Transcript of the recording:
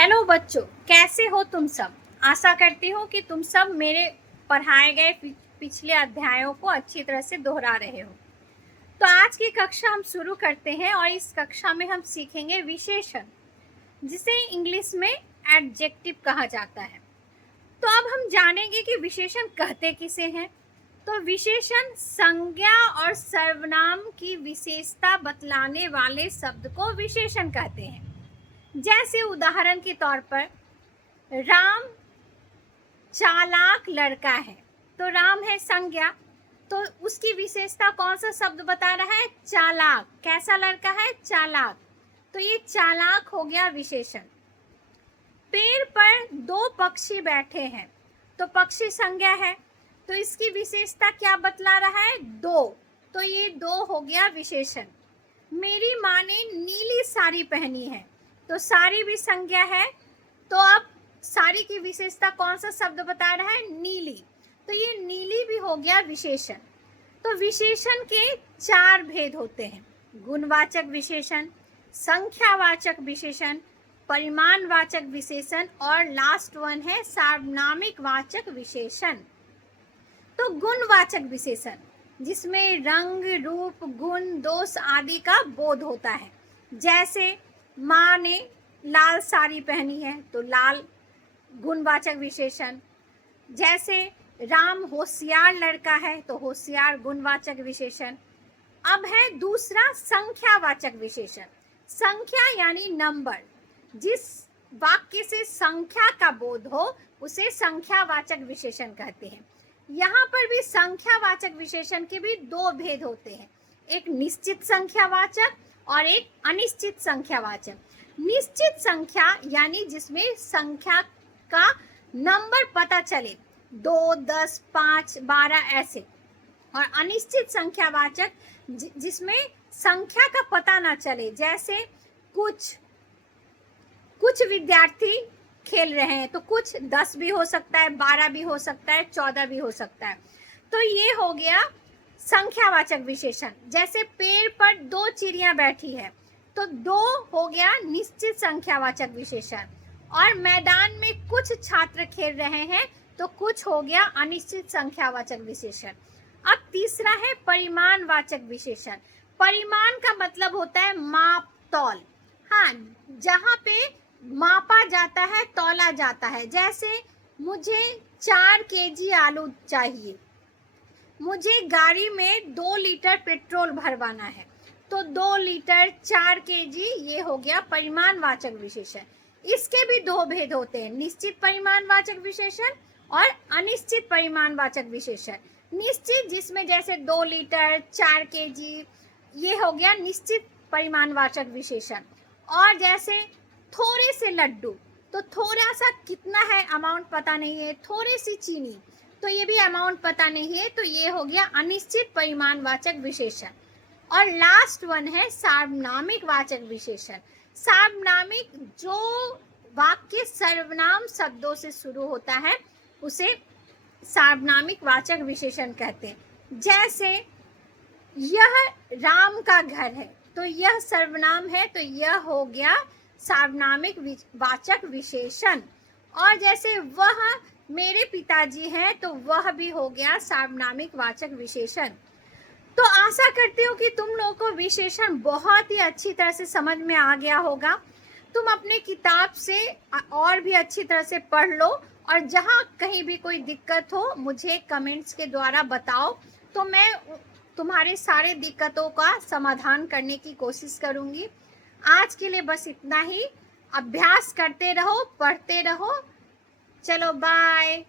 Hello बच्चों, कैसे हो तुम सब। आशा करती हूँ कि तुम सब मेरे पढ़ाए गए पिछले अध्यायों को अच्छी तरह से दोहरा रहे हो। तो आज की कक्षा हम शुरू करते हैं और इस कक्षा में हम सीखेंगे विशेषण, जिसे इंग्लिश में एडजेक्टिव कहा जाता है। तो अब हम जानेंगे कि विशेषण कहते किसे हैं। तो विशेषण संज्ञा और सर्वनाम की विशेषता बतलाने वाले शब्द को विशेषण कहते हैं। जैसे उदाहरण के तौर पर राम चालाक लड़का है, तो राम है संज्ञा, तो उसकी विशेषता कौन सा शब्द बता रहा है? चालाक। कैसा लड़का है? चालाक। तो ये चालाक हो गया विशेषण। पेड़ पर दो पक्षी बैठे हैं, तो पक्षी संज्ञा है, तो इसकी विशेषता क्या बतला रहा है? दो। तो ये दो हो गया विशेषण। मेरी माँ ने नीली साड़ी पहनी है, तो साड़ी भी संज्ञा है, तो अब साड़ी की विशेषता कौन सा शब्द बता रहा है? नीली। तो ये नीली भी हो गया विशेषण। तो विशेषण के चार भेद होते हैं: गुणवाचक विशेषण, संख्यावाचक विशेषण, परिमाणवाचक विशेषण और लास्ट वन है सार्वनामिक वाचक विशेषण। तो गुणवाचक विशेषण जिसमें रंग, रूप, गुण, दोष आदि का बोध होता है। जैसे माँ ने लाल साड़ी पहनी है, तो लाल गुणवाचक विशेषण। जैसे राम होशियार लड़का है, तो होशियार गुणवाचक विशेषण। अब है दूसरा संख्यावाचक विशेषण। संख्या यानी नंबर, जिस वाक्य से संख्या का बोध हो उसे संख्यावाचक विशेषण कहते हैं। यहाँ पर भी संख्यावाचक विशेषण के भी दो भेद होते हैं, एक निश्चित संख्यावाचक और एक अनिश्चित संख्यावाचक। निश्चित संख्या यानी जिसमें संख्या का नंबर पता चले, 2, 10, 5, 12 ऐसे। और अनिश्चित संख्यावाचक जिसमें संख्या का पता ना चले, जैसे कुछ विद्यार्थी खेल रहे हैं, तो कुछ 10 भी हो सकता है, 12 भी हो सकता है, 14 भी हो सकता है। तो ये हो गया संख्यावाचक विशेषण। जैसे पेड़ पर दो चिड़िया बैठी है, तो दो हो गया निश्चित संख्यावाचक विशेषण। और मैदान में कुछ छात्र खेल रहे हैं, तो कुछ हो गया अनिश्चित संख्यावाचक विशेषण। अब तीसरा है परिमाणवाचक विशेषण। परिमाण का मतलब होता है माप तौल। हाँ, जहाँ पे मापा जाता है, तौला जाता है। जैसे मुझे 4 केजी आलू चाहिए, मुझे गाड़ी में 2 लीटर पेट्रोल भरवाना है, तो 2 लीटर 4 केजी, ये हो गया परिमाणवाचक विशेषण। इसके भी दो भेद होते हैं, निश्चित परिमाणवाचक विशेषण और अनिश्चित परिमाणवाचक विशेषण। निश्चित जिसमें जैसे 2 लीटर 4 केजी, ये हो गया निश्चित परिमाणवाचक विशेषण। और जैसे थोड़े से लड्डू, तो थोड़ा सा कितना है अमाउंट पता नहीं है, थोड़ी सी चीनी, तो ये भी अमाउंट पता नहीं है, तो ये हो गया अनिश्चित परिमाणवाचक विशेषण। और लास्ट वन है सार्वनामिक वाचक विशेषण। सार्वनामिक जो वाक्य सर्वनाम शब्दों से शुरू होता है उसे सार्वनामिक वाचक विशेषण कहते हैं। जैसे यह राम का घर है, तो यह सर्वनाम है, तो यह हो गया सार्वनामिक वाचक विशेषण। और जैसे वह मेरे पिताजी हैं, तो वह भी हो गया सार्वनामिक वाचक विशेषण। तो आशा करती हूँ कि तुम लोगों को विशेषण बहुत ही अच्छी तरह से समझ में आ गया होगा। तुम अपने किताब से और भी अच्छी तरह से पढ़ लो, और जहाँ कहीं भी कोई दिक्कत हो मुझे कमेंट्स के द्वारा बताओ, तो मैं तुम्हारे सारे दिक्कतों का समाधान करने की कोशिश करूँगी। आज के लिए बस इतना ही। अभ्यास करते रहो, पढ़ते रहो। चलो बाय।